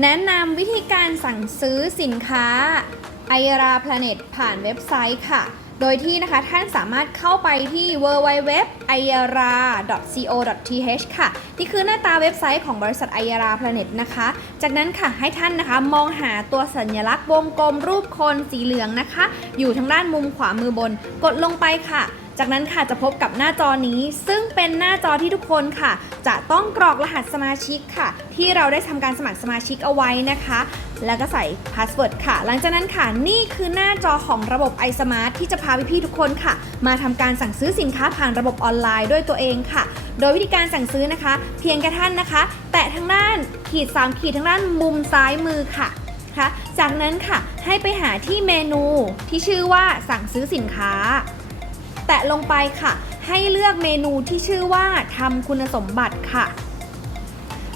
แนะนำวิธีการสั่งซื้อสินค้า i r a Planet ผ่านเว็บไซต์ค่ะ โดยที่นะคะท่านสามารถเข้าไปที่ www i r a co th ค่ะ นี่คือหน้าตาเว็บไซต์ของบริษัท i r a Planet นะคะ จากนั้นค่ะให้ท่านนะคะมองหาตัวสัญลักษณ์วงกลมรูปคนสีเหลืองนะคะ อยู่ทางด้านมุมขวามือบน กดลงไปค่ะ จากนั้นค่ะจะพบกับหน้าจอนี้ ซึ่งเป็นหน้าจอที่ทุกคนค่ะ จะต้องกรอกรหัสสมาชิกค่ะ ที่เราได้ทำการสมัครสมาชิกเอาไว้นะคะ แล้วก็ใส่พาสเวิร์ดค่ะ หลังจากนั้นค่ะนี่คือหน้าจอของระบบ iSmart ที่จะพาพี่ๆทุกคนค่ะ มาทำการสั่งซื้อสินค้าผ่านระบบออนไลน์ด้วยตัวเองค่ะ โดยวิธีการสั่งซื้อนะคะ เพียงแค่ท่านนะคะ แตะทางด้านขีด 3 ขีดทางด้านมุมซ้ายมือค่ะคะจากนั้นค่ะให้ไปหาที่เมนูที่ชื่อว่าสั่งซื้อสินค้า ตะลงไปค่ะ ให้เลือกเมนูที่ชื่อว่าทำคุณสมบัติค่ะ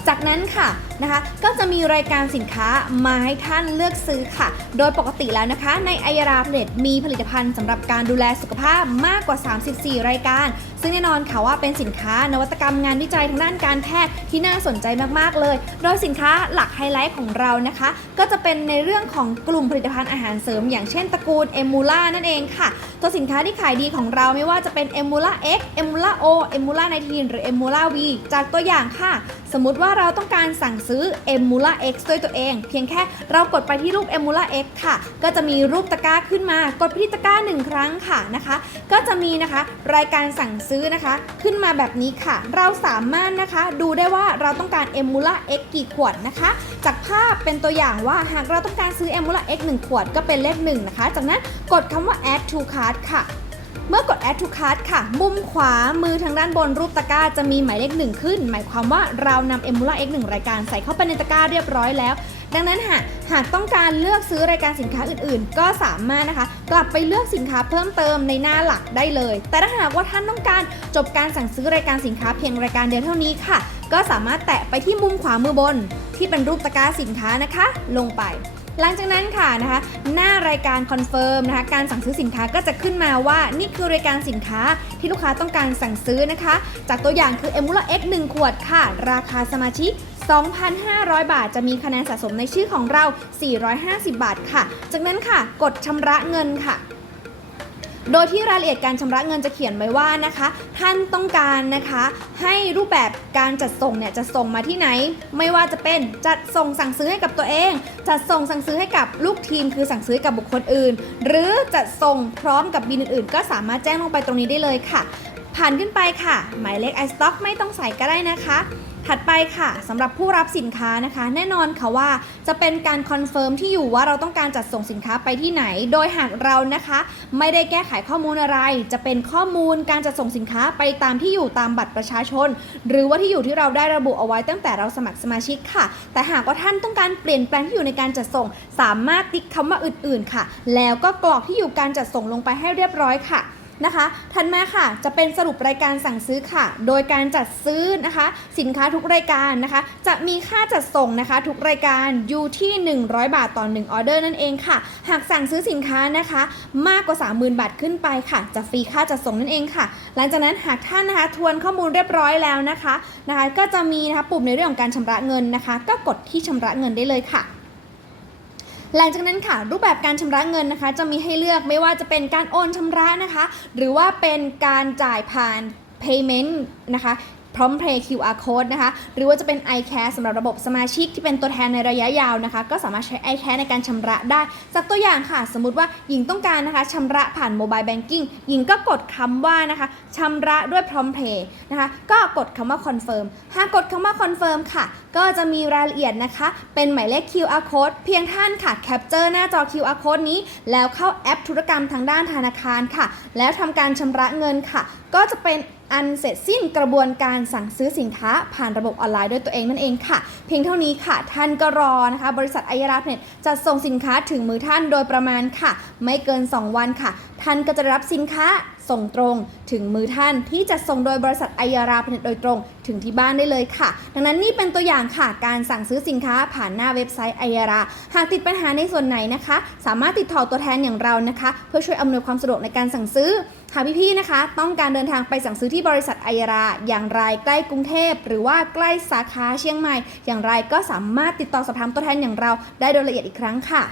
จากนั้นค่ะ นะคะ ก็จะมีรายการสินค้ามาให้ท่านเลือกซื้อค่ะ โดยปกติแล้วนะคะ ในไอยาราผลิตมีผลิตภัณฑ์สำหรับการดูแลสุขภาพมากกว่า 34 รายการ ซึ่งแน่นอนค่ะว่าเป็นสินค้านวัตกรรมงานวิจัยทางด้านการแพทย์ที่น่าสนใจมากๆเลย โดยสินค้าหลักไฮไลท์ของเรานะคะ ก็จะเป็นในเรื่องของกลุ่มผลิตภัณฑ์อาหารเสริม อย่างเช่นตระกูลเอมูล่านั่นเองค่ะ ตัวสินค้าที่ขายดีของเราไม่ว่าจะเป็นเอมูล่า X เอมูล่า O เอมูล่า19หรือเอมูล่า V จากตัวอย่างค่ะ สมมุติว่าเราต้องการสั่งซื้อ e m u l a X ด้วยตัวเอง เพียงแค่เรากดไปที่รูป e m u l a X ค่ะ ก็จะมีรูปตะกร้าขึ้นมา กดไปที่ตะกร้าหนึ่งครั้งค่ะนะคะ ก็จะมีนะคะรายการสั่งซื้อนะคะ ขึ้นมาแบบนี้ค่ะ เราสามารถนะคะดูได้ว่าเราต้องการ e m u l a X กี่ขวดนะคะ จากภาพเป็นตัวอย่างว่าหากเราต้องการซื้อ e m u l a X 1 ขวดก็เป็นเลข1นะคะ จากนั้นกดคำว่า add to cart ค่ะ เมื่อกด add to cart ค่ะ มุมขวามือทางด้านบนรูปตะกร้าจะมีหมายเลขหนึ่งขึ้น หมายความว่าเรานำ Emula X 1รายการใส่เข้าไปในตะกร้าเรียบร้อยแล้ว ดังนั้นหากหากต้องการเลือกซื้อรายการสินค้าอื่นๆ ก็สามารถนะคะ กลับไปเลือกสินค้าเพิ่มเติมในหน้าหลักได้เลย แต่ถ้าหากว่าท่านต้องการจบการสั่งซื้อรายการสินค้าเพียงรายการเดียวเท่านี้ค่ะ ก็สามารถแตะไปที่มุมขวามือบน ที่เป็นรูปตะกร้าสินค้านะคะ ลงไป หลังจากนั้นค่ะนะคะหน้ารายการคอนเฟิร์มนะคะการสั่งซื้อสินค้าก็จะขึ้นมาว่านี่คือรายการสินค้าที่ลูกค้าต้องการสั่งซื้อนะคะ จากตัวอย่างคือ e m u l a X 1ขวดค่ะ ราคาสมาชิก2,500 บาท จะมีคะแนนสะสมในชื่อของเรา 450 บาทค่ะ จากนั้นค่ะ กดชำระเงินค่ะ โดยที่รายละเอียดการชำระเงินจะเขียนไว้ว่านะคะ ท่านต้องการนะคะให้รูปแบบการจัดส่งเนี่ยจะส่งมาที่ไหน ไม่ว่าจะเป็นจัดส่งสั่งซื้อให้กับตัวเอง จัดส่งสั่งซื้อให้กับลูกทีม คือสั่งซื้อกับบุคคลอื่น หรือจัดส่งพร้อมกับบินอื่นๆ ก็สามารถแจ้งลงไปตรงนี้ได้เลยค่ะ ผ่านขึ้นไปค่ะ หมายเลข iStock ไม่ต้องใส่ก็ได้นะคะถัดไปค่ะสำหรับผู้รับสินค้านะคะ แน่นอนค่ะว่าจะเป็นการคอนเฟิร์มที่อยู่ว่าเราต้องการจัดส่งสินค้าไปที่ไหน โดยหากเรานะคะ ไม่ได้แก้ไขข้อมูลอะไร จะเป็นข้อมูลการจัดส่งสินค้าไปตามที่อยู่ตามบัตรประชาชน หรือว่าที่อยู่ที่เราได้ระบุเอาไว้ตั้งแต่เราสมัครสมาชิกค่ะ แต่หากว่าท่านต้องการเปลี่ยนแปลงที่อยู่ในการจัดส่ง สามารถติ๊กคำว่าอื่น ๆ ค่ะ แล้วก็กรอกที่อยู่การจัดส่งลงไปให้เรียบร้อยค่ะ นะคะถัดมาค่ะจะเป็นสรุปรายการสั่งซื้อค่ะ โดยการจัดซื้อนะคะ สินค้าทุกรายการนะคะ จะมีค่าจัดส่งนะคะ ทุกรายการอยู่ที่ 100 บาทต่อ1ออเดอร์นั่นเองค่ะ หากสั่งซื้อสินค้านะคะ มากกว่า 30,000 บาทขึ้นไปค่ะ จะฟรีค่าจัดส่งนั่นเองค่ะ หลังจากนั้นหากท่านนะคะทวนข้อมูลเรียบร้อยแล้วนะคะนะคะ ก็จะมีนะคะปุ่มในเรื่องของการชำระเงินนะคะ ก็กดที่ชำระเงินได้เลยค่ะ หลังจากนั้นค่ะ รูปแบบการชำระเงินนะคะ จะมีให้เลือกไม่ว่าจะเป็นการโอนชำระนะคะ หรือว่าเป็นการจ่ายผ่าน payment นะคะ พร้อม Pay QR Code นะคะ หรือว่าจะเป็น iCash สำหรับระบบสมาชิกที่เป็นตัวแทนในระยะยาวนะคะ ก็สามารถใช้ iCash ในการชำระได้ จากตัวอย่างค่ะ สมมติว่าหญิงต้องการนะคะชำระผ่าน Mobile Banking หญิงก็กดคำว่านะคะชำระด้วยพร้อม Pay นะคะก็กดคำว่า Confirm หากกดคำว่า Confirm ค่ะ ก็จะมีรายละเอียดนะคะ เป็นหมายเลข QR Code เพียงท่านค่ะแคปเจอร์หน้าจอ QR Code นี้ แล้วเข้าแอปธุรกรรมทางด้านธนาคารค่ะ แล้วทำการชำระเงินค่ะ ก็จะเป็น อันเสร็จสิ้นกระบวนการสั่งซื้อสินค้าผ่านระบบออนไลน์ด้วยตัวเองนั่นเองค่ะ เพียงเท่านี้ค่ะ ท่านก็รอนะคะ บริษัทไอยาราเพน็ตจะส่งสินค้าถึงมือท่านโดยประมาณค่ะ ไม่เกิน 2 วันค่ะ ท่านก็จะรับสินค้า ส่งตรงถึงมือท่านที่จะส่งโดยบริษัทไอยาราผลิตโดยตรงถึงที่บ้านได้เลยค่ะ ดังนั้นนี่เป็นตัวอย่างค่ะการสั่งซื้อสินค้าผ่านหน้าเว็บไซต์ไอยารา หากติดปัญหาในส่วนไหนนะคะ สามารถติดต่อตัวแทนอย่างเรานะคะ เพื่อช่วยอำนวยความสะดวกในการสั่งซื้อหากพี่ๆนะคะ ต้องการเดินทางไปสั่งซื้อที่บริษัทไอยารา อย่างไรใกล้กรุงเทพ หรือว่าใกล้สาขาเชียงใหม่ อย่างไรก็สามารถติดต่อสอบถามตัวแทนอย่างเราได้โดยละเอียดอีกครั้งค่ะ